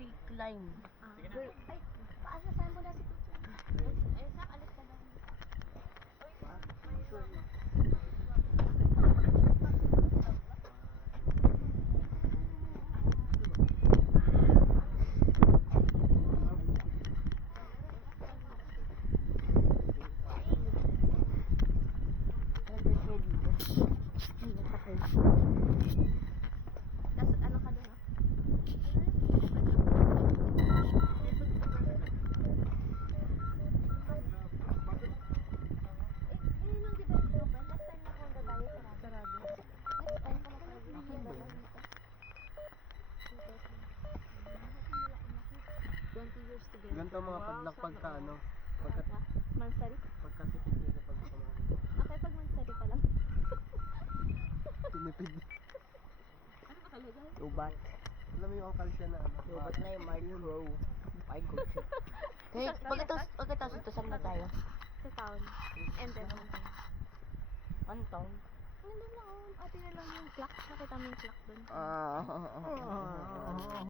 we climb. Ay, paasasahan mo na si Kuya. Eh, alis ka lang. Tas ano ka doon? Ngayon lang di ba yung open? Last time na punta tayo sarado. Next time pa na tayo bigyan ba lang dito? 20 years together. Ganito mga padlak pagka ano, Mansari? pagkatipid niya sa pagsamahan. Okay, pag mansari pa lang. Tinipid. Ano ba talaga? Lubat. Alam mo yung angkal siya na ano? Lubat na yung Marlon Rowe. Ay, good shit. Hey, pagkatapos ito, saan na tayo? Sa town. And then, Ano town? ano lang, ate na lang yung clock. Nakita mo yung clock doon. Ah.